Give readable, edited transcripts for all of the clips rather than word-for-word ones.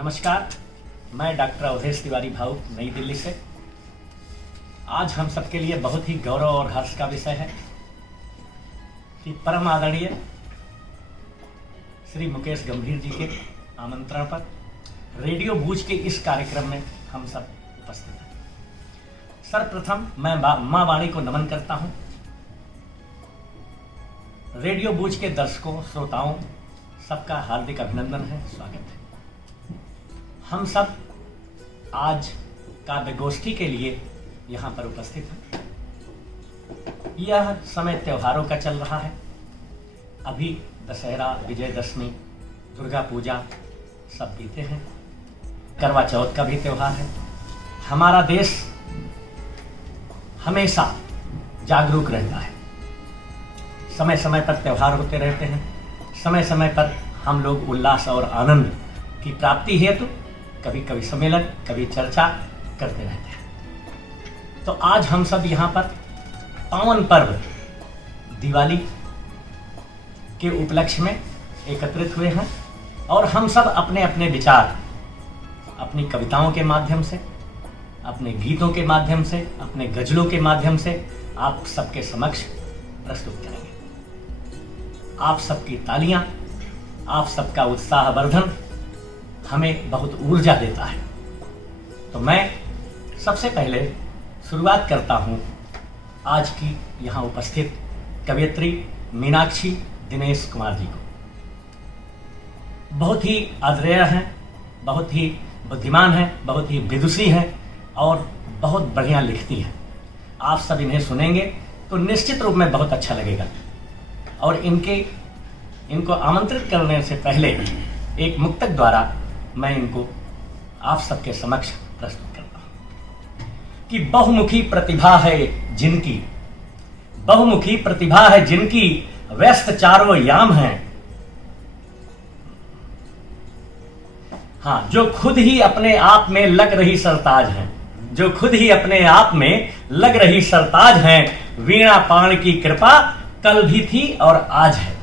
नमस्कार, मैं डॉक्टर अवधेश तिवारी भाऊ, नई दिल्ली से। आज हम सबके लिए बहुत ही गौरव और हर्ष का विषय है कि परम आदरणीय श्री मुकेश गंभीर जी के आमंत्रण पर रेडियो बूझ के इस कार्यक्रम में हम सब उपस्थित हैं। सर्वप्रथम मैं माँ वाणी को नमन करता हूँ। रेडियो बूझ के दर्शकों, श्रोताओं, सबका हार्दिक अभिनंदन है, स्वागत है। हम सब आज काव्य गोष्ठी के लिए यहाँ पर उपस्थित हैं। यह समय त्योहारों का चल रहा है। अभी दशहरा, विजयदशमी, दुर्गा पूजा सब बीते हैं। करवा चौथ का भी त्योहार है। हमारा देश हमेशा जागरूक रहता है। समय समय पर त्योहार होते रहते हैं। समय समय पर हम लोग उल्लास और आनंद की प्राप्ति हेतु कभी कभी सम्मेलन, कभी चर्चा करते रहते हैं। तो आज हम सब यहाँ पर पावन पर्व दिवाली के उपलक्ष्य में एकत्रित हुए हैं और हम सब अपने अपने विचार अपनी कविताओं के माध्यम से, अपने गीतों के माध्यम से, अपने गजलों के माध्यम से आप सबके समक्ष प्रस्तुत करेंगे। आप सबकी तालियां, आप सबका उत्साहवर्धन हमें बहुत ऊर्जा देता है। तो मैं सबसे पहले शुरुआत करता हूं आज की यहाँ उपस्थित कवयित्री मीनाक्षी दिनेश कुमार जी को। बहुत ही आदरणीय हैं, बहुत ही बुद्धिमान हैं, बहुत ही विदुषी हैं और बहुत बढ़िया लिखती हैं। आप सब इन्हें सुनेंगे तो निश्चित रूप में बहुत अच्छा लगेगा। और इनको आमंत्रित करने से पहले एक मुक्तक द्वारा मैं इनको आप सबके समक्ष प्रस्तुत करता हूं कि बहुमुखी प्रतिभा है जिनकी, बहुमुखी प्रतिभा है जिनकी, व्यस्त चारों याम हैं। हाँ, जो खुद ही अपने आप में लग रही सरताज हैं, जो खुद ही अपने आप में लग रही सरताज हैं। वीणा पाण की कृपा कल भी थी और आज है,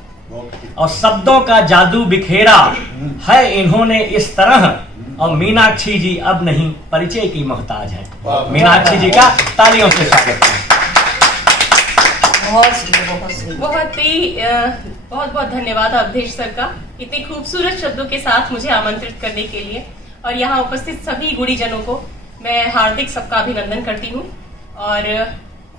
और शब्दों का जादू बिखेरा है इन्होंने इस तरह। और मीनाक्षी जी अब नहीं परिचय की मोहताज है। मीनाक्षी जी का तालियों से स्वागत है। बहुत बहुत धन्यवाद अवधेश सर का, इतने खूबसूरत शब्दों के साथ मुझे आमंत्रित करने के लिए। और यहाँ उपस्थित सभी गुणीजनों को मैं हार्दिक सबका अभिनंदन करती हूँ। और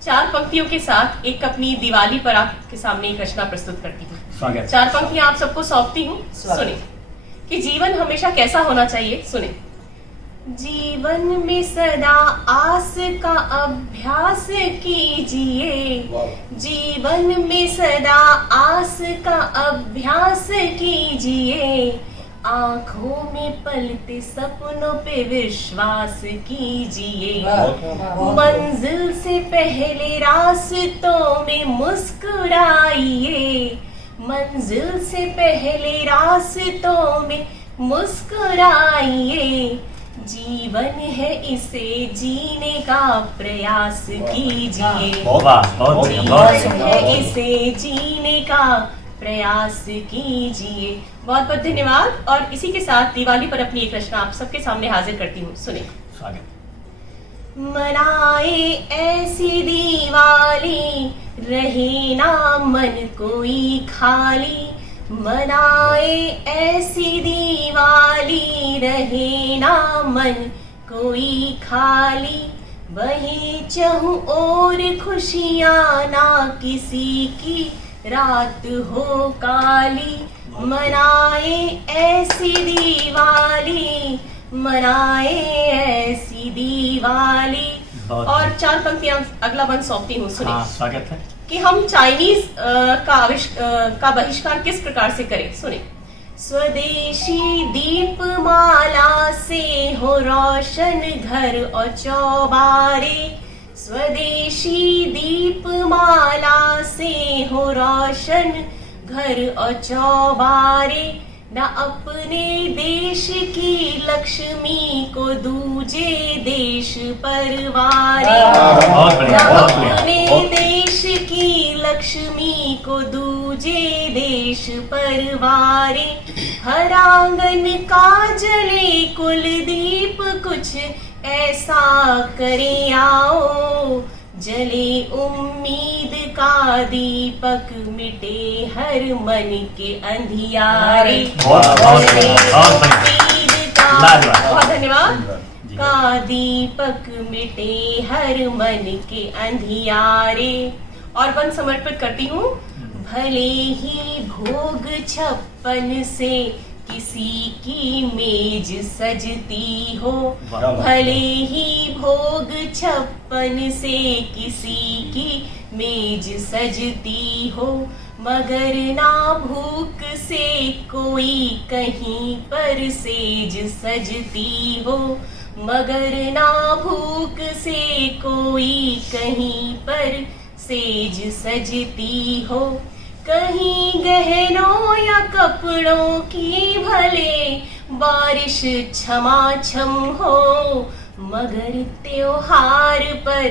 4 पंक्तियों के साथ एक अपनी दिवाली पर आपके सामने एक रचना प्रस्तुत करती हूँ। 4 पंक्तियां आप सबको सौंपती हूँ, सुने कि जीवन हमेशा कैसा होना चाहिए। सुने, जीवन में सदा आस का अभ्यास कीजिए, जीवन में सदा आस का अभ्यास कीजिए, आंखों में पलते सपनों पे विश्वास कीजिए, मंजिल से पहले रास्तों में मुस्कुराइए, मंजिल से पहले रास्तों में मुस्कुराइए, जीवन है इसे जीने का प्रयास कीजिए, जीवन है इसे जीने का प्रयास कीजिए। बहुत बहुत धन्यवाद। और इसी के साथ दिवाली पर अपनी एक रचना आप सबके सामने हाजिर करती हूँ, सुने। स्वागत। मनाए ऐसी दिवाली रहे ना मन कोई खाली, मनाए ऐसी दिवाली रहे ना मन कोई खाली, वही चहु और खुशियाँ ना किसी की रात हो काली, मनाए ऐसी दिवाली, मनाए ऐसी दिवाली। और 4 पंक्तियां अगला बंद सौंपती हूँ, सुनिए। हाँ, स्वागत है। कि हम चाइनीज का बहिष्कार किस प्रकार से करें, सुने। स्वदेशी दीपमाला से हो रोशन घर और चौबारे, स्वदेशी दीपमाला से हो रोशन घर और चौबारे, न अपने देश की लक्ष्मी को दूजे देश परवारे, न अपने देश की लक्ष्मी को दूजे पूजे देश परवारे, हर आंगन का जले कुलदीप, कुछ ऐसा करे आओ, जले उम्मीद का दीपक, मिटे हर मन के अंधियारे। बहुत धन्यवाद। का दीपक मिटे हर मन के अंधियारे। और वन समर्पित करती हूँ। भले ही भोग 56 से किसी की मेज सजती हो, भले ही भोग 56 से किसी की मेज सजती हो, मगर ना भूख से कोई कहीं पर सेज सजती हो, मगर ना भूख से कोई कहीं पर सेज सजती हो। कहीं गहनों या कपड़ों की भले बारिश छमाछम हो, मगर त्योहार पर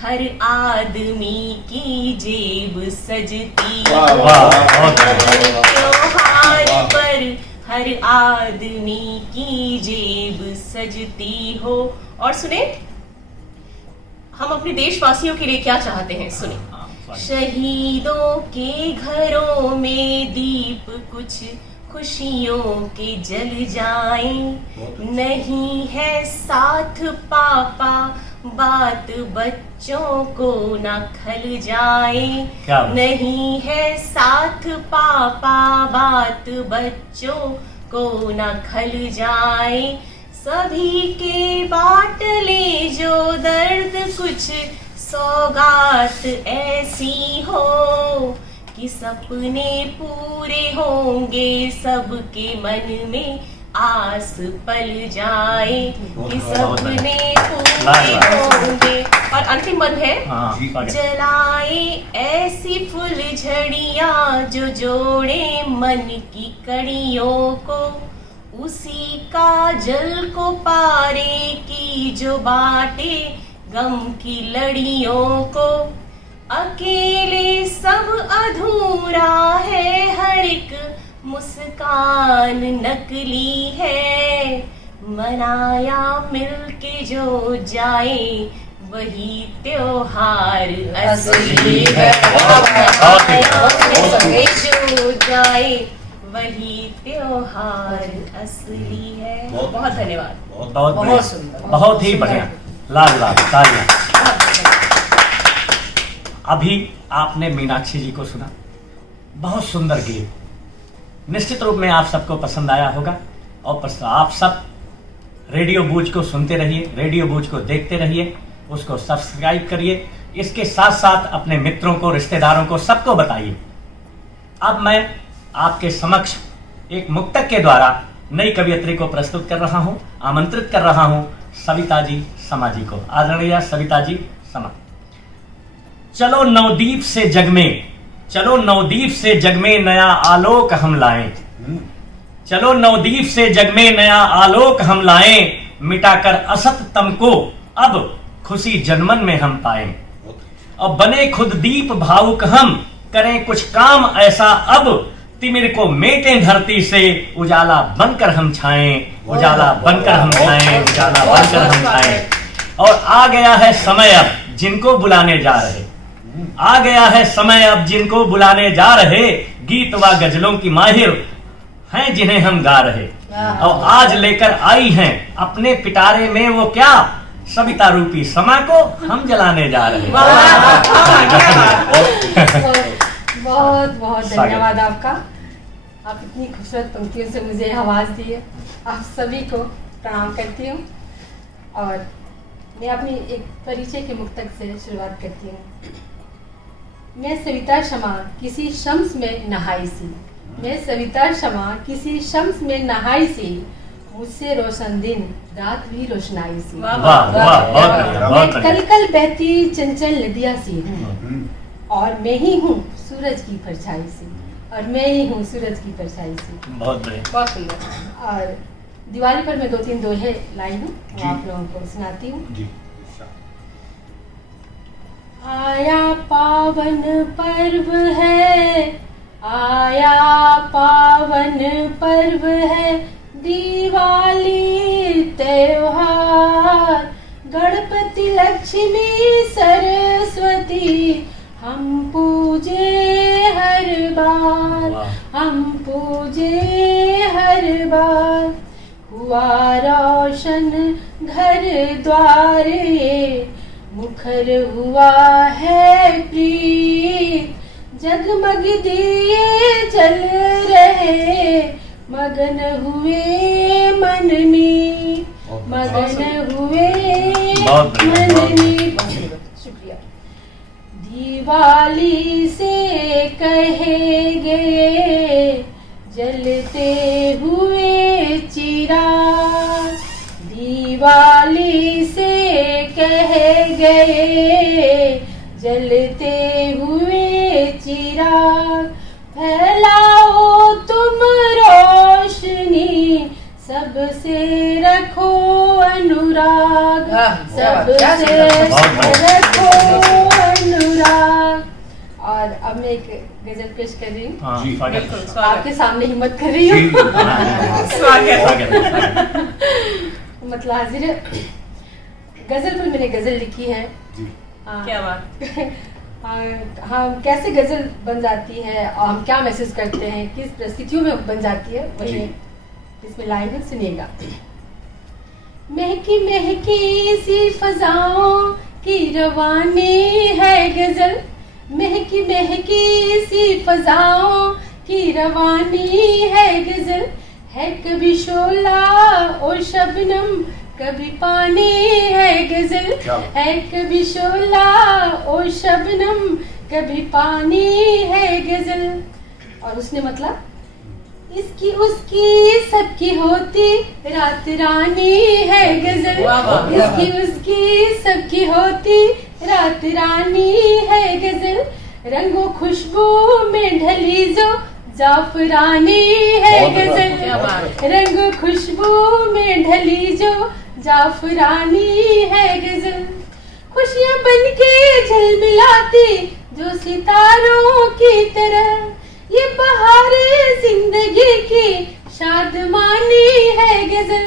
हर आदमी की जेब सजती हो। त्योहार पर हर आदमी की जेब सजती हो। और सुने, हम अपने देशवासियों के लिए क्या चाहते हैं, सुने। शहीदों के घरों में दीप कुछ खुशियों के जल जाएं, नहीं है साथ पापा बात बच्चों को न खल जाए, नहीं है साथ पापा बात बच्चों को न खल जाए। सभी के बांट ले जो दर्द, कुछ सौगात ऐसी हो कि सपने पूरे होंगे, सबके मन में आस पल जाए, कि सपने पूरे होंगे। और अंतिम बंद है। जलाए ऐसी फुलझड़ियां जो जोड़े मन की कड़ियों को, उसी का जल को पारे की जो बाटे गम की लड़ियों को। अकेले सब अधूरा है, हर एक मुस्कान नकली है, मनाया मिलके जो जाए वही त्योहार असली है, जो जाए वही त्योहार असली है। बहुत धन्यवाद। बहुत सुंदर, बहुत ही बढ़िया, लाजवाब, तालियां। अभी आपने मीनाक्षी जी को सुना, बहुत सुंदर गीत, निश्चित रूप में आप सबको पसंद आया होगा। और आप सब रेडियो बूझ को सुनते रहिए, रेडियो बूझ को देखते रहिए, उसको सब्सक्राइब करिए, इसके साथ साथ अपने मित्रों को, रिश्तेदारों को, सबको बताइए। अब मैं आपके समक्ष एक मुक्तक के द्वारा नई कवियत्री को प्रस्तुत कर रहा हूं, आमंत्रित कर रहा हूं सविता जी समा जी को। आदरणीय सविता जी समा। चलो नवदीप से जग में, चलो नवदीप से जग में नया आलोक हम लाएं, चलो नवदीप से जग में नया आलोक हम लाएं, मिटाकर असत तम को अब खुशी जनमन में हम पाएं। और बने खुद दीप भावुक हम, करें कुछ काम ऐसा अब, तिमिर को मेटें धरती से, उजाला बनकर हम छाएं, उजाला बनकर हम छाएं, उजाला बनकर हम छाएं। और आ गया है समय अब जिनको बुलाने जा रहे, आ गया है समय अब जिनको बुलाने जा रहे, गीत व गजलों की माहिर हैं जिन्हें हम गा रहे। और आज लेकर आई हैं अपने पिटारे में वो क्या, सविता रूपी समा को हम जलाने जा रहे। बहुत बहुत धन्यवाद आपका। आप इतनी खूबसूरत पंक्तियों से मुझे आवाज़ दी है, आप सभी को प्रणाम करती हूँ। और मैं अपनी एक परिचय के मुक्तक से शुरुआत करती हूँ। मैं सविता शमा किसी शम्स में नहाई सी, मैं सविता शमा किसी शम्स में नहाई सी, मुझसे रोशन दिन रात भी रोशनाई सी। मैं कल कल बहती चंचल नदिया सी हूँ, और मैं ही हूँ सूरज की परछाई सी, और मैं ही हूँ सूरज की परछाई सी। बहुत बढ़िया, बहुत सुंदर। और दिवाली पर मैं 2-3 दोहे लाई हूँ, आप लोगों को सुनाती हूँ। आया पावन पर्व है, आया पावन पर्व है दिवाली त्योहार, गणपति लक्ष्मी सरस्वती हम पूजे हर बार, हम पूजे हर बार। हुआ रोशन घर द्वार ये, मुखर हुआ है प्रीत, जगमग दिए जल रहे, मगन हुए मन मीत, मगन हुए मन मीत। शुक्रिया। दिवाली से कहेंगे जलते हुए चिराग, दिवाली से कहे गए जलते हुए चिराग। फैलाओ तुम रोशनी, सबसे रखो अनुराग, सबसे रखो अनुराग। और अब मैं एक गजल पेश कर रही हूँ, बिल्कुल आपके सामने हिम्मत कर रही हूँ। मतलब हाजिर है। गजल पर मैंने गजल लिखी है। क्या बात। हम कैसे गजल बन जाती है और हम क्या महसूस करते हैं, किस परिस्थितियों में बन जाती है, वही इसमें लाइन है, सुनिएगा। महकी महकी सी फजाओं की रवानी है गजल, महकी महकी सी फजाओं की रवानी है गजल, है कभी शोला और शबनम कभी पानी है गजल, है कभी शोला और शबनम कभी पानी है गजल। और उसने मतलब इसकी उसकी सबकी होती रात रानी है गजल, इसकी उसकी सबकी होती रात रानी है गजल, रंगो खुशबू में ढली जो जाफरानी है गजल, रंगो खुशबू में ढली जो जाफरानी है गजल। खुशियां बनके झलमिलाती जो सितारों की तरह, ये बहारे जिंदगी की शादमानी है गजल,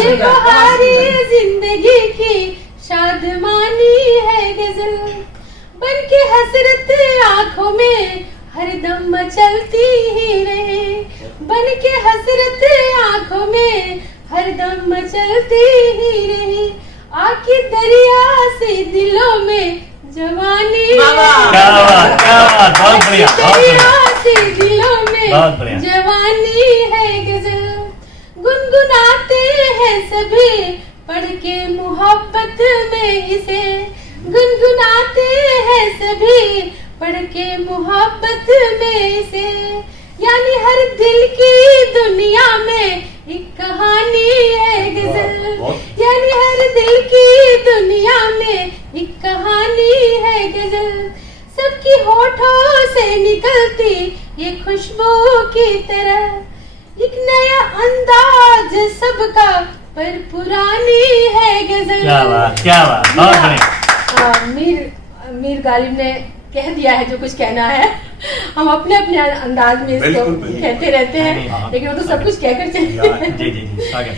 ये बहारे जिंदगी की शादमानी है गजल। बनके हसरत आंखों में हरदम मचलती ही रहे, बनके हसरत आंखों में हरदम मचलती ही रही, आके दरिया से दिलों में जवानी दरिया से दिलों में जवानी है गजल। गुनगुनाते हैं सभी पढ़ के मोहब्बत में इसे, गुनगुनाते हैं सभी पढ़ के मोहब्बत में इसे, यानी हर दिल की दुनिया में एक कहानी है गजल, यानी हर दिल की दुनिया में एक कहानी है गजल। सबकी होठों से निकलती ये खुशबू की तरह, एक नया अंदाज सबका पर पुरानी है गजल। क्या बात, क्या बात, बहुत बढ़िया। मीर गालिब ने कह दिया है जो कुछ कहना है, हम अपने अपने अंदाज में इसको कहते रहते हैं, लेकिन वो तो सब कुछ कहकर चले। जी जी जी, स्वागत।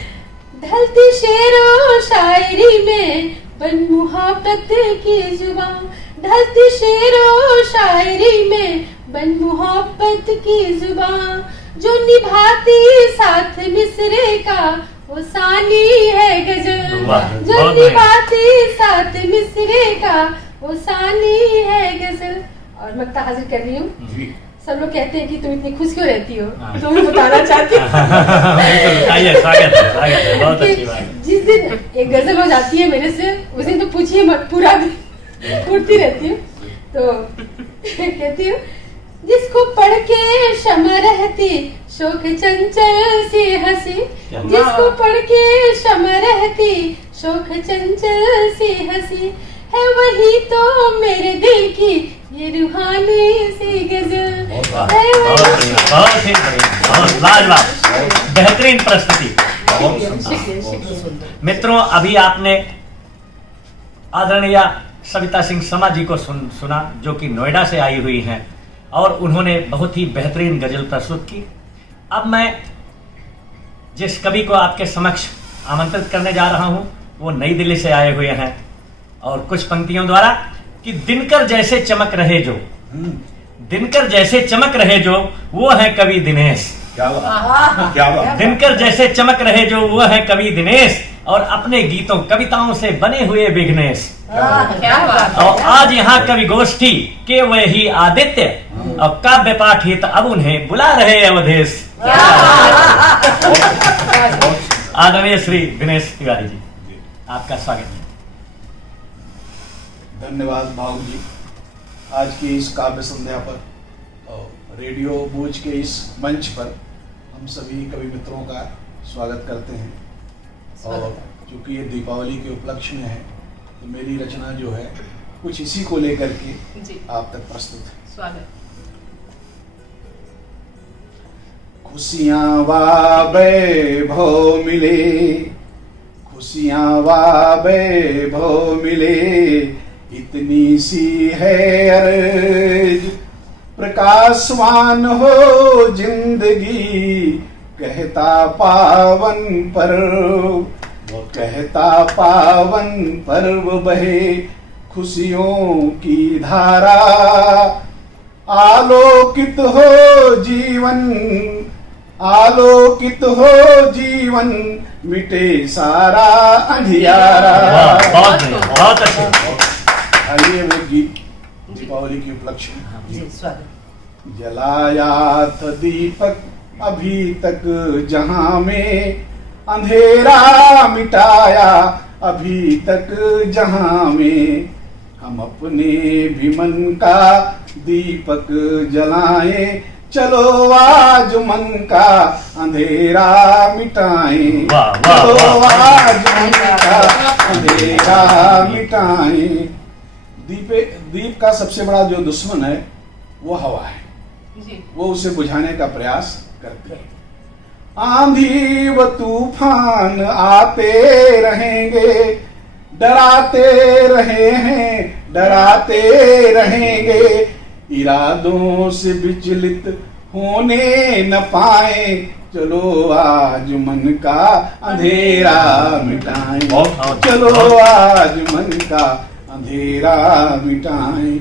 ढलती शेरो शायरी में बन मुहब्बत की जुबान, ढलती शेरो शायरी में बन मुहब्बत की जुबान, जो निभाती साथ मिसरे का वो सानी है गजल, जो निभाती साथ मिसरे का वो सानी है गजल। और मक्ता हाजिर कर रही हूँ। सब लोग कहते हैं कि तुम इतनी खुश क्यों रहती हो, तो मैं बताना चाहती हूँ जिस दिन एक गजल हो जाती है मेरे से, उस दिन तो पूछिए मत, पूरा दिन उठती रहती हूँ। तो कहती हूँ, जिसको पढ़ के शमा रहती शोक चंचल सी हंसी, जिसको पढ़ के शमा रहती शोक चंचल सी हंसी, है वही तो मेरे दिल की ये रूहानी सी गजल। बहुत ही बढ़िया, बहुत लाजवाब, बेहतरीन प्रस्तुति। मित्रों, अभी आपने आदरणीय सविता सिंह समा जी को सुना, जो कि नोएडा से आई हुई हैं, और उन्होंने बहुत ही बेहतरीन गजल प्रस्तुत की। अब मैं जिस कवि को आपके समक्ष आमंत्रित करने जा रहा हूं वो नई दिल्ली से आए हुए हैं और कुछ पंक्तियों द्वारा कि दिनकर जैसे चमक रहे जो, दिनकर जैसे चमक रहे जो वो है कवि दिनेश। क्या बात, क्या बात। दिनकर जैसे चमक रहे जो वो है कवि दिनेश और अपने गीतों कविताओं से बने हुए विघ्नेश। क्या बात। और आज यहाँ कवि गोष्ठी के वही आदित्य और काव्य पाठ हित अब उन्हें बुला रहे अवधेश। आदरणीय श्री दिनेश तिवारी जी, आपका स्वागत है। धन्यवाद भाऊ जी। आज की इस काव्य संध्या पर और रेडियो बूझ के इस मंच पर हम सभी कवि मित्रों का स्वागत करते हैं। और चूंकि ये दीपावली के उपलक्ष्य में है तो मेरी रचना जो है कुछ इसी को लेकर के जी। आप तक प्रस्तुत है। स्वागत। खुशियाँ वैभव मिले, खुशियाँ वैभव मिले, इतनी सी है अर्ज, प्रकाशवान हो जिंदगी, कहता पावन पर्व, कहता पावन पर्व बहे खुशियों की धारा, आलोकित हो जीवन, आलोकित हो जीवन, मिटे सारा अंधियारा। बहुत अच्छे। आइए वो गीत दीपावली के उपलक्ष्य में। जी स्वागत। जलाया था दीपक अभी तक जहां में, अंधेरा मिटाया अभी तक जहां में, हम अपने भी मन का दीपक जलाएं, चलो आज मन का अंधेरा मिटाएं, चलो आज मन का अंधेरा मिटाएं। दीप का सबसे बड़ा जो दुश्मन है वो हवा है, जी। वो उसे बुझाने का प्रयास करते हैं। आंधी व तूफान आते रहेंगे, डराते रहे हैं, डराते रहेंगे, इरादों से विचलित होने न पाए, चलो आज मन का अंधेरा मिटाएं, चलो आज मन का अंधेरा मिटाएं।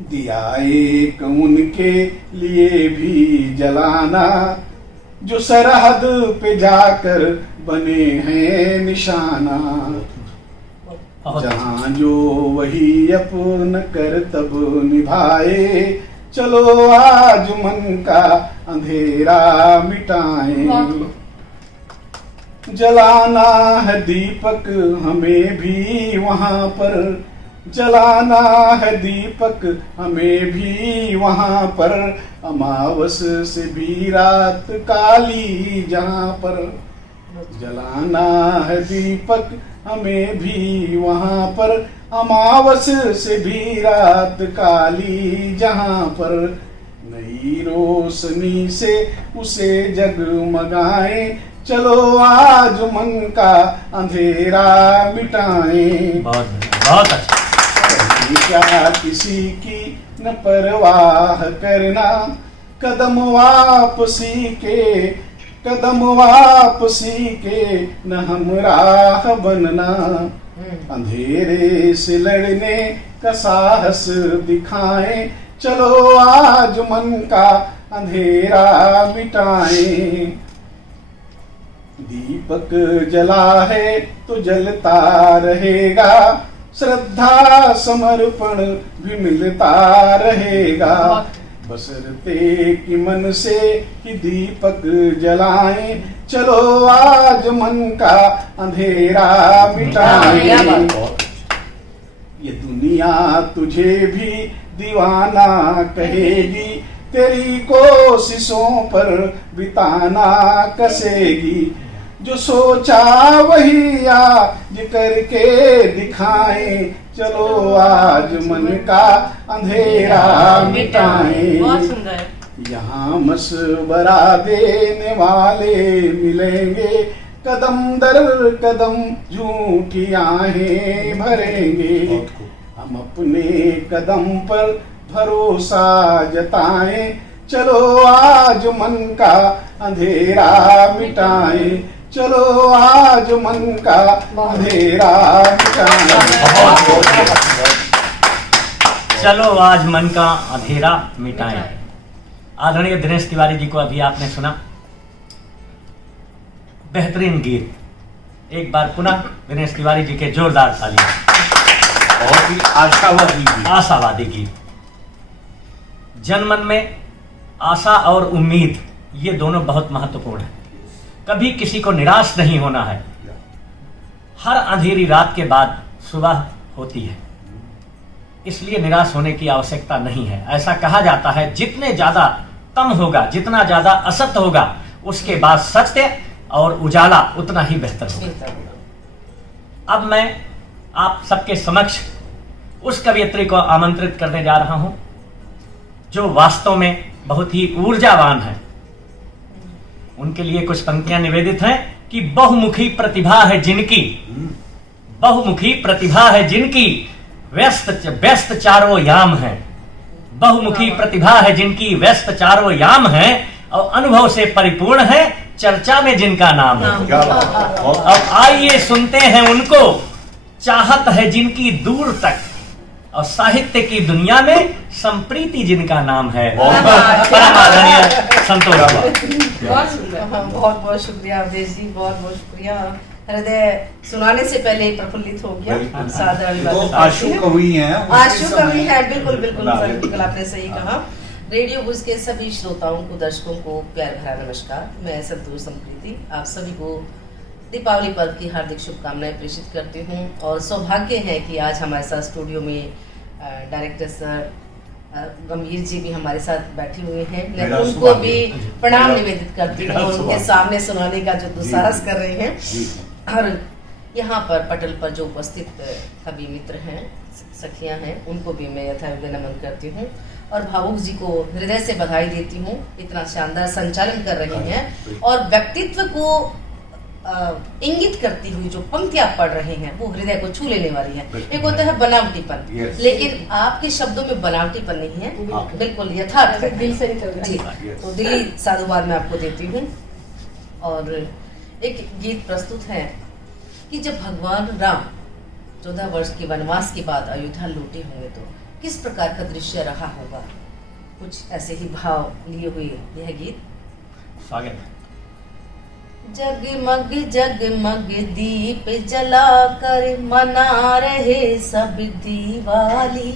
दिया एक उनके लिए भी जलाना, जो सरहद पे जाकर बने हैं निशाना, जहां जो वही अपन कर्तव्य निभाए, चलो आज मन का अंधेरा मिटाएं। जलाना है दीपक हमें भी वहां पर, जलाना है दीपक हमें भी वहां पर, अमावस से भी रात काली जहां पर, जलाना है दीपक हमें भी वहां पर, अमावस से भी रात काली जहां पर, नई रोशनी से उसे जगमगाएं, चलो आज मन का अंधेरा मिटाएं। बहुत अच्छा। क्या किसी की न परवाह करना, कदम वापसी के, कदम वापसी के न हम राह बनना, अंधेरे से लड़ने का साहस दिखाएं, चलो आज मन का अंधेरा मिटाएं। दीपक जला है तो जलता रहेगा, श्रद्धा समर्पण भी मिलता रहेगा, बशर्ते कि मन से ही दीपक जलाएं, चलो आज मन का अंधेरा मिटाएं। ये दुनिया तुझे भी दीवाना कहेगी, तेरी कोशिशों पर बिताना कसेगी, जो सोचा वही आज करके दिखाएं, चलो आज मन का अंधेरा मिटाएं। बहुत सुंदर। यहाँ मशवरा देने वाले मिलेंगे, कदम दर कदम झूठी आहें भरेंगे, हम अपने कदम पर भरोसा जताएं, चलो आज मन का अंधेरा मिटाएं, चलो आज मन का अंधेरा मिटाएं। चलो आज मन का अंधेरा मिटाएं। आदरणीय दिनेश तिवारी जी को अभी आपने सुना, बेहतरीन गीत। एक बार पुनः दिनेश तिवारी जी के जोरदार तालियां। बहुत ही आशावादी गीत। आशावादी गीत। जनमन में आशा और उम्मीद, ये दोनों बहुत महत्वपूर्ण है। कभी किसी को निराश नहीं होना है। हर अंधेरी रात के बाद सुबह होती है, इसलिए निराश होने की आवश्यकता नहीं है। ऐसा कहा जाता है, जितने ज्यादा तम होगा, जितना ज्यादा असत्य होगा, उसके बाद सत्य और उजाला उतना ही बेहतर होगा। अब मैं आप सबके समक्ष उस कवियत्री को आमंत्रित करने जा रहा हूं जो वास्तव में बहुत ही ऊर्जावान है। उनके लिए कुछ पंक्तियां निवेदित हैं कि बहुमुखी प्रतिभा है जिनकी, बहुमुखी प्रतिभा है जिनकी, व्यस्त चारों याम है। बहुमुखी प्रतिभा है जिनकी, व्यस्त चारों याम है, और अनुभव से परिपूर्ण है, चर्चा में जिनका नाम है। अब आइए सुनते हैं उनको, चाहत है जिनकी दूर तक, और साहित्य की दुनिया में संप्रीति जिनका नाम है। परम आदरणीय संतोष। बहुत सुंदर। बहुत बहुत शुक्रिया अवधेश जी, बहुत बहुत शुक्रिया। हृदय सुनाने से पहले प्रफुल्लित हो गया। साधारण तो आशु कवि हैं, आशु कवि है, बिल्कुल बिल्कुल सर, बिल्कुल आपने सही कहा। रेडियो बुज के सभी श्रोताओं को, दर्शकों को प्यार भरा नमस्कार। मैं संतोष संप्रीति आप सभी को दीपावली पर्व की हार्दिक शुभकामनाएं प्रेषित करती हूँ। और सौभाग्य है कि आज हमारे साथ स्टूडियो में डायरेक्टर सर गंभीर जी भी हमारे साथ बैठे हुए हैं। मैं उनको भी प्रणाम निवेदित करती हूँ, उनके सामने सुनाने का जो दुस्साहस कर रहे हैं। और यहाँ पर पटल पर जो उपस्थित सभी मित्र हैं, सखियां हैं, उनको भी मैं यथायोग्य नमन करती हूँ और भावुक जी को हृदय से बधाई देती हूँ। इतना शानदार संचालन कर रही हैं और व्यक्तित्व को इंगित करती हुई जो पंक्तियां पढ़ रहे हैं वो हृदय को छू लेने वाली है। एक होता है बनावटीपन, लेकिन आपके शब्दों में बनावटीपन नहीं है, बिल्कुल यथार्थ है, दिल से निकल जी। तो दिली साधुवाद मैं आपको देती हूँ। और एक गीत प्रस्तुत है कि जब भगवान राम 14 वर्ष के वनवास के बाद अयोध्या लौटे होंगे तो किस प्रकार का दृश्य रहा होगा। कुछ ऐसे ही भाव लिए हुए यह गीत। स्वागत है। जगमग जगमग दीप जला कर मना रहे सब दिवाली।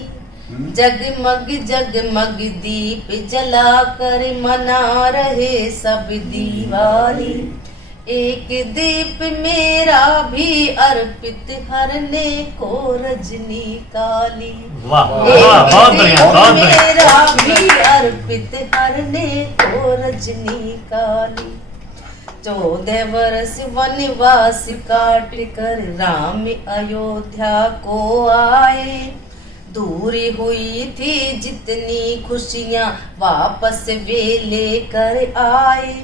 जगमग जगमग दीप जला कर मना रहे सब दिवाली। एक दीप मेरा भी अर्पित हरने को रजनी काली। वाह, एक बहुत बढ़िया, दीप बहुत बढ़िया। मेरा भी अर्पित हरने को रजनी काली। 14 वर्ष वनवास काट कर राम अयोध्या को आए। दूरी हुई थी जितनी खुशियां वापस वे लेकर आए।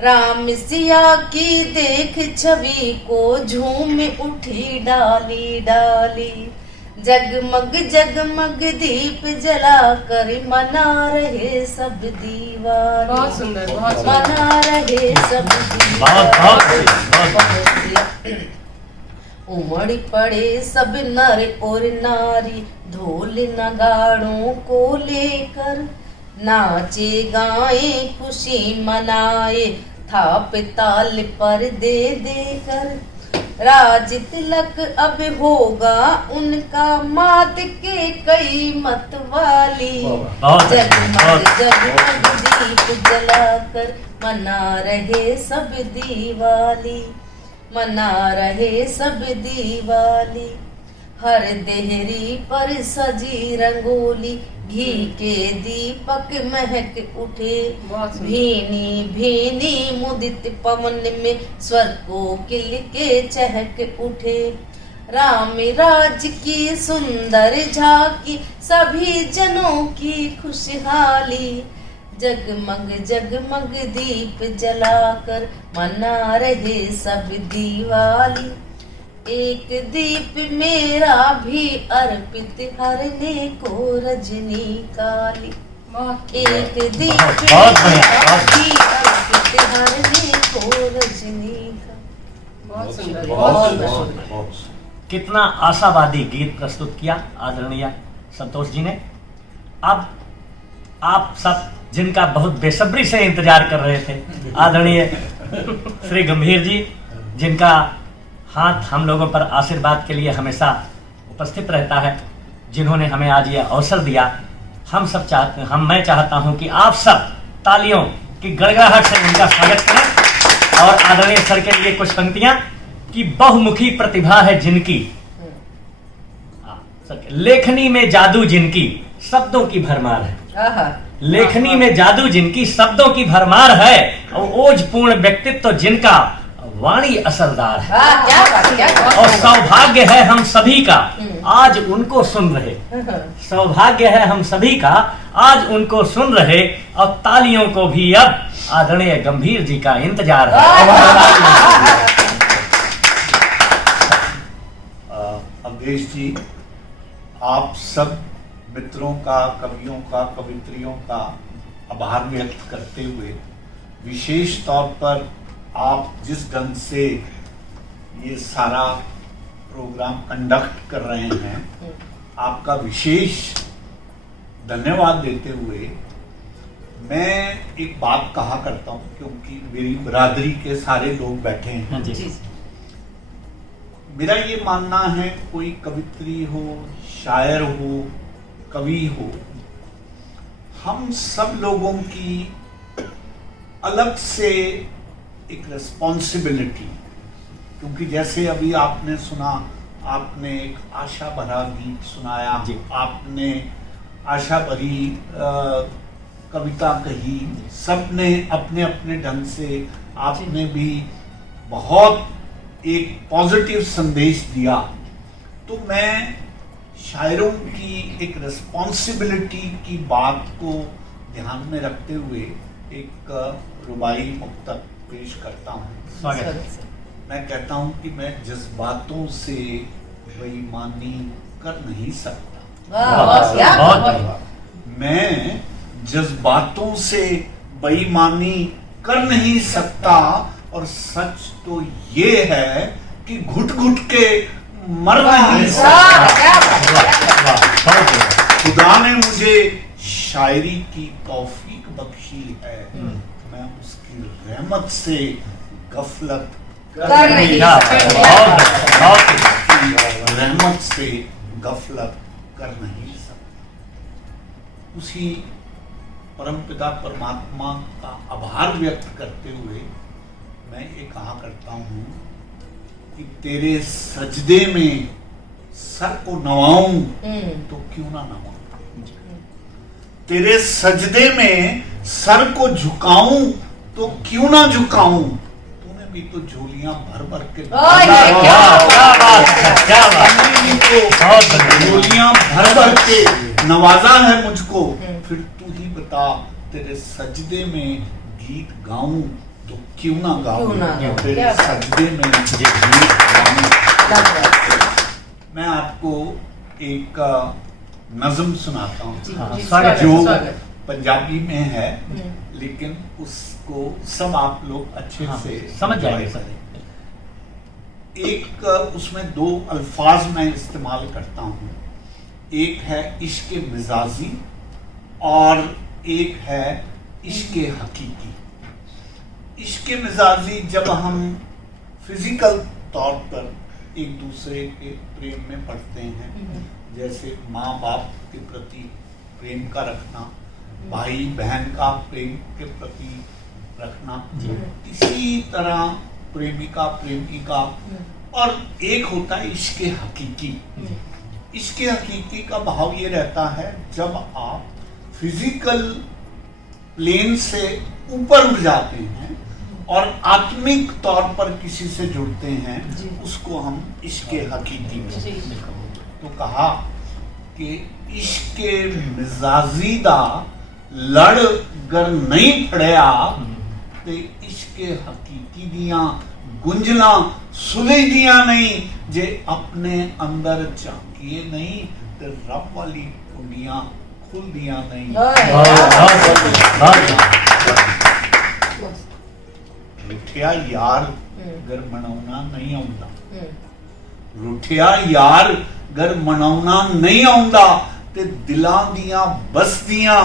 राम सिया की देख छवि को झूम उठी डाली डाली। जगमग जगमग दीप जला कर मना रहे सब दीवाली। बहुत सुंदर, बहुत सुंदर। मना रहे सब दीवाली। उमड़ पड़े सब नर और नारी ढोल नगाड़ों को लेकर। नाचे गाए खुशी मनाए थाप ताल पर दे देकर। राज तिलक अब होगा उनका मात के कई मत वाली। जगमग जगमग दीप जलाकर मना रहे सब दिवाली। मना रहे सब दिवाली। हर देहरी पर सजी रंगोली घी के दीपक महक उठे। भीनी भीनी मुदित पवन में स्वर को किल के चहक उठे। राम राज की सुंदर झांकी सभी जनों की खुशहाली। जगमग जगमग दीप जलाकर मना रहे सब दिवाली। एक दीप मेरा भी अर्पित हरने को रजनी काली। एक दीप बहुत बढ़िया, मेरा बहुत भी अर्पित हरने को रजनी का। बहुत सुंदर। बहुत कितना आशावादी गीत प्रस्तुत किया आदरणीय संतोष जी ने। अब आप सब जिनका बहुत बेसब्री से इंतजार कर रहे थे, आदरणीय श्री गंभीर जी, जिनका हाथ हम लोगों पर आशीर्वाद के लिए हमेशा उपस्थित रहता है, जिन्होंने हमें आज ये अवसर दिया, मैं चाहता हूं कि आप सब तालियों की गड़गड़ाहट से उनका स्वागत करें। और आदरणीय सर के लिए कुछ पंक्तियां कि बहुमुखी प्रतिभा है जिनकी, लेखनी में जादू जिनकी, शब्दों की भरमार है। लेखनी में जादू जिनकी, शब्दों की भरमार है, और ओजपूर्ण व्यक्तित्व जिनका, वाणी असरदार है। क्या बात, क्या बात। और सौभाग्य है हम सभी का आज उनको सुन रहे। सौभाग्य है हम सभी का आज उनको सुन रहे, और तालियों को भी अब आदरणीय गंभीर जी का इंतजार है। अवधेश जी, आप सब मित्रों का, कवियों का, कवित्रियों का आभार व्यक्त करते हुए, विशेष तौर पर आप जिस ढंग से ये सारा प्रोग्राम कंडक्ट कर रहे हैं, आपका विशेष धन्यवाद देते हुए मैं एक बात कहा करता हूं, क्योंकि मेरी बिरादरी के सारे लोग बैठे हैं। जी। मेरा ये मानना है, कोई कवित्री हो, शायर हो, कवि हो, हम सब लोगों की अलग से एक रिस्पॉन्सिबिलिटी, क्योंकि जैसे अभी आपने सुना, आपने एक आशा भरा गीत सुनाया, आपने आशा भरी कविता कही, सबने अपने अपने ढंग से, आपने भी बहुत एक पॉजिटिव संदेश दिया। तो मैं शायरों की एक रिस्पॉन्सिबिलिटी की बात को ध्यान में रखते हुए एक रुबाई मुक्तक पेश करता हूँ। मैं कहता हूँ कि मैं जज्बातों से बेईमानी कर नहीं सकता। मैं जज्बातों से बेईमानी कर नहीं सकता, और सच तो ये है कि घुट घुट के मर नहीं सकता। खुदा ने मुझे शायरी की तौफीक बख्शी है, मैं उसकी रहमत से गफलत कर नहीं सकता। रहमत से गफलत कर नहीं सकता। उसी परमपिता परमात्मा का आभार व्यक्त करते हुए मैं ये कहा करता हूं कि तेरे सजदे में सर को नवाऊं तो क्यों ना नवाऊं, तेरे सजदे में सर को झुकाऊं तो क्यों ना झुकाऊं, तूने भी तो झोलियां भर भर के झोलियां भर भर के नवाजा है मुझको, फिर तू ही बता तेरे सजदे में गीत गाऊं तो क्यों ना गाऊं, तेरे सजदे में गीत गाऊं। मैं आपको एक नज़म सुनाता हूँ जो पंजाबी में है, लेकिन उसको सब आप लोग अच्छे से समझ जाएंगे सर। एक उसमें दो अल्फाज मैं इस्तेमाल करता हूँ, एक है इश्क मिजाजी और एक है इश्क हकीकी। इश्क मिजाजी जब हम फिजिकल तौर पर एक दूसरे के प्रेम में पड़ते हैं, जैसे माँ बाप के प्रति प्रेम का रखना, भाई बहन का प्रेम के प्रति रखना, इसी तरह प्रेमिका प्रेमिका, और एक होता है इश्क हकीकी। इश्क हकीकी का भाव ये रहता है जब आप फिजिकल प्लेन से ऊपर उठ जाते हैं और आत्मिक तौर पर किसी से जुड़ते हैं, उसको हम इश्क हकीकी में। तो कहा कि इश्क मिजाजी दा लड़ गर नहीं फड़िया, ते इश्क हकीकी दियां गुंजना सुलझदियां नहीं जे अपने अंदर झांकिए नहीं ते रब वाली कुंडियां खुलदियां नहीं। रुठिया यार घर मनाउना नहीं आउंदा, रुठिया यार घर मनाउना नहीं आउंदा ते दिलां दियां बसदियां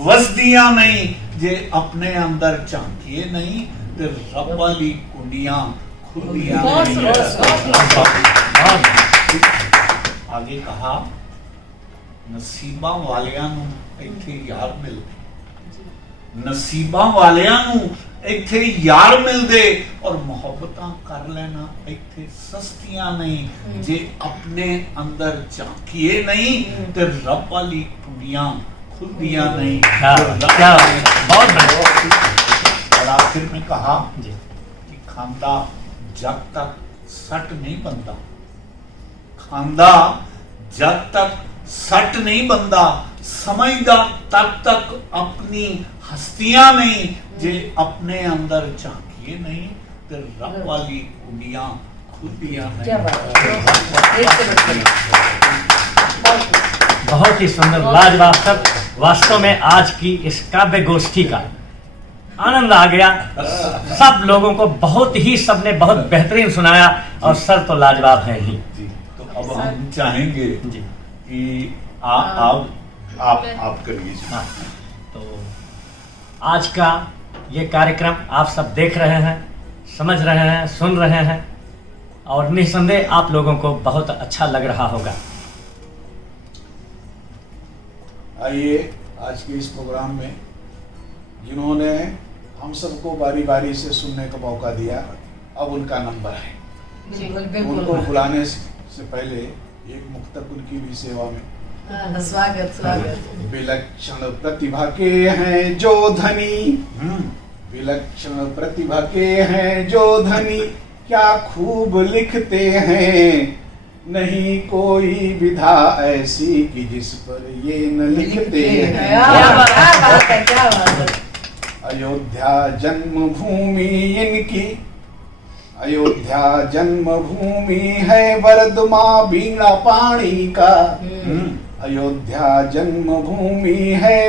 वसदियां नहीं जे अपने अंदर झांकिए नहीं ते रब वाली कुंडियां खुलदियां नहीं। आगे कहा नसीबा वालियां नूं इत्थे यार मिलदे, नसीबा वालियां नूं इत्थे यार मिलदे और मोहब्बतां कर लेना इत्थे सस्तियां नहीं जे अपने अंदर झांकिए नहीं ते रब वाली कुंडियां खुलदियां नहीं। क्या बहुत बढ़िया। और आखिर में कहा जी कि खांदा जब तक सट नहीं बनता, खांदा जब तक सट नहीं बनता, समझदा तब तक अपनी हस्तियां नहीं जे अपने अंदर झांकिए नहीं तो रब वाली कुंडियां खुलदियां नहीं। बहुत ही सुंदर, लाजवाब सब। वास्तव में आज की इस काव्य गोष्ठी का आनंद आ गया। सब लोगों को बहुत ही, सबने बहुत बेहतरीन सुनाया और सर तो लाजवाब है ही। जी, तो अब हम चाहेंगे जी कि आप करिए। हाँ, तो आज का ये कार्यक्रम आप सब देख रहे हैं, समझ रहे हैं, सुन रहे हैं और निस्संदेह आप लोगों को बहुत अच्छा लग रहा होगा। आइए आज के इस प्रोग्राम में जिन्होंने हम सबको बारी बारी से सुनने का मौका दिया, अब उनका नंबर है। उनको बुलाने से पहले एक मुक्तक उनकी भी सेवा में। स्वागत स्वागत। विलक्षण प्रतिभा के हैं जो धनी, विलक्षण प्रतिभा के हैं जो धनी, क्या खूब लिखते हैं, नहीं कोई विधा ऐसी कि जिस पर ये न लिखते हैं। क्या बात है। अयोध्या जन्मभूमि इनकी, अयोध्या जन्मभूमि है वरदमा बीणा पाणी का, अयोध्या जन्मभूमि है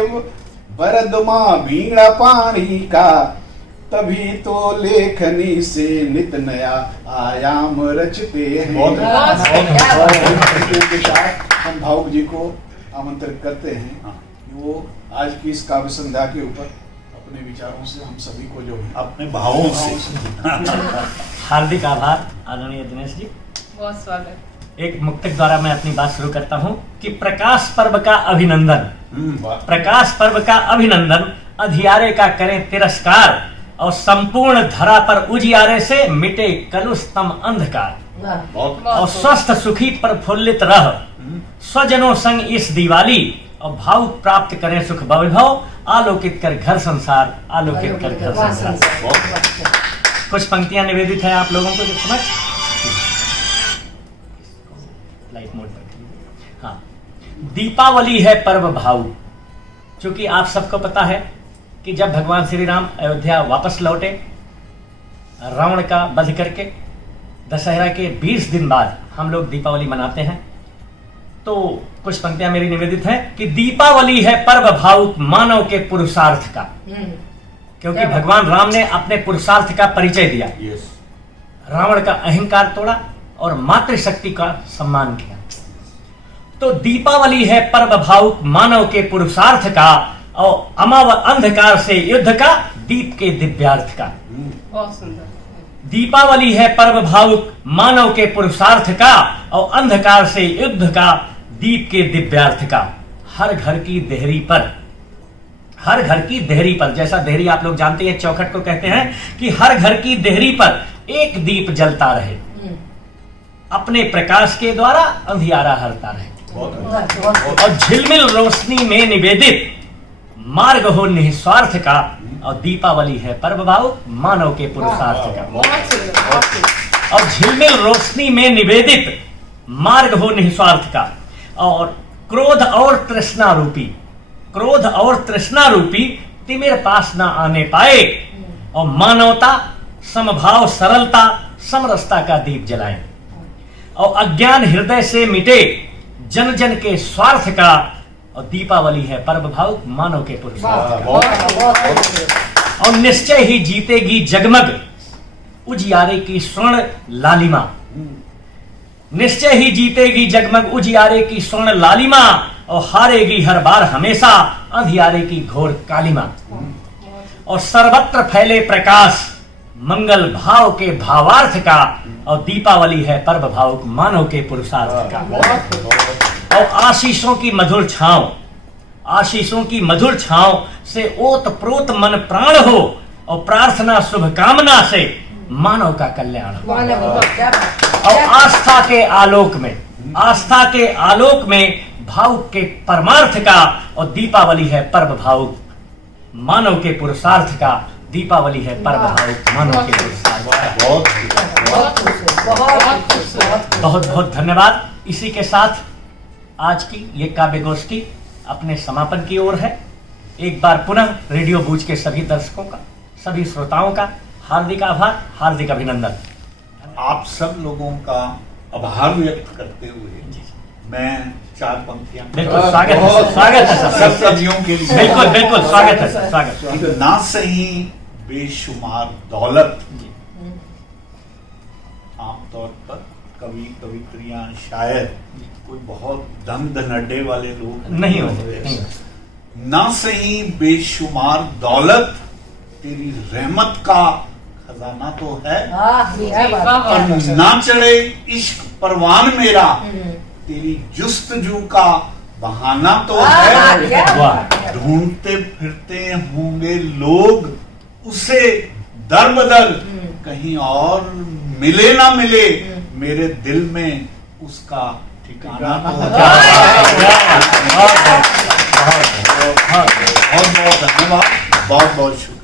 वरदमा बीणा पाणी का, तभी तो लेखनी से नित नया आयाम रचते हैं। के साथ हम भावुक जी को आमंत्रित करते हैं कि वो आज की इस काव्य संध्या के ऊपर अपने विचारों से हम सभी को जो है अपने भावों से हार्दिक आभार आदरणीय दिनेश जी। बहुत स्वागत। एक मुक्तक द्वारा मैं अपनी बात शुरू करता हूँ कि प्रकाश पर्व का अभिनंदन, प्रकाश पर्व का अभिनंदन, अधियारे का करें तिरस्कार और संपूर्ण धरा पर उजियारे से मिटे कलुषतम अंधकार और स्वस्थ सुखी प्रफुल्लित रह स्वजनों संग इस दिवाली और भाव प्राप्त करें सुख वैभव, आलोकित कर घर संसार, आलोकित कर घर संसार। कुछ पंक्तियां निवेदित है आप लोगों को जो समझ लाइट मोड पर। हाँ, दीपावली है पर्व भाऊ। क्योंकि आप सबको पता है कि जब भगवान श्री राम अयोध्या वापस लौटे रावण का वध करके, दशहरा के 20 दिन बाद हम लोग दीपावली मनाते हैं। तो कुछ पंक्तियां मेरी निवेदित हैं कि दीपावली है पर्व भावुक मानव के पुरुषार्थ का। क्योंकि भगवान राम ने अपने पुरुषार्थ का परिचय दिया, रावण का अहंकार तोड़ा और मातृशक्ति का सम्मान किया। तो दीपावली है पर्व भावुक मानव के पुरुषार्थ का और अमाव अंधकार से युद्ध का, दीप के दिव्यार्थ का। बहुत सुंदर। दीपावली है पर्व भावुक मानव के पुरुषार्थ का और अंधकार से युद्ध का, दीप के दिव्यार्थ का। हर घर की देहरी पर, हर घर की देहरी पर, जैसा देहरी आप लोग जानते हैं चौखट को कहते हैं, कि हर घर की देहरी पर एक दीप जलता रहे, अपने प्रकाश के द्वारा अंधियारा हरता रहे और झिलमिल रोशनी में निवेदित मार्ग हो निस्वार्थ का। और दीपावली है पर्व भावुक मानव के पुरुषार्थ का और झिलमिल रोशनी में निवेदित मार्ग हो निस्वार्थ का। और क्रोध और तृष्णा रूपी, क्रोध और तृष्णा रूपी तिमिर पास ना आने पाए और मानवता समभाव सरलता समरसता का दीप जलाएं और अज्ञान हृदय से मिटे जन जन के स्वार्थ का। और दीपावली है पर्व भावुक मानव के पुरुषार्थ का। और निश्चय ही जीतेगी जगमग उजियारे की स्वर्ण लालिमा। निश्चय ही जीतेगी जगमग उजियारे की स्वर्ण लालिमा और हारेगी हर बार हमेशा अंधियारे की घोर कालिमा। और सर्वत्र फैले प्रकाश मंगल भाव के भावार्थ का। और दीपावली है पर्व भावुक मानव के पुरुषार्थ का। और आशीषों की मधुर छांव, आशीषों की मधुर छांव से ओत प्रोत मन प्राण हो और प्रार्थना शुभकामना से मानव का कल्याण हो। और आस्था के आलोक में, आस्था के आलोक में भावुक के परमार्थ का। और दीपावली है पर्व भावुक मानव के पुरुषार्थ का। दीपावली है पर्व भावुक मानव के पुरुषार्थ का। बहुत बहुत धन्यवाद। इसी के साथ आज की ये काव्य गोष्ठी अपने समापन की ओर है। एक बार पुनः रेडियो बूझ के सभी दर्शकों का, सभी श्रोताओं का हार्दिक आभार, हार्दिक अभिनंदन। आप सब लोगों का आभार व्यक्त करते हुए मैं 4 पंक्तियां बिल्कुल स्वागत है, स्वागत है सब सदियों के लिए। बिल्कुल बिल्कुल स्वागत है, स्वागत। ना सही बेशुमार दौलत, आमतौर पर कवि कवित्रियां शायर कोई बहुत धन धनड्डे वाले लोग नहीं होते। ना सही बेशुमार दौलत तेरी रहमत का खजाना तो है। और ना चढ़े इश्क परवान मेरा तेरी जुस्तजू का बहाना तो है। ढूंढते फिरते होंगे लोग उसे दर बदर, कहीं और मिले ना मिले मेरे दिल में उसका ठिकाना तो है। बहुत बहुत धन्यवाद, बहुत बहुत शुक्रिया।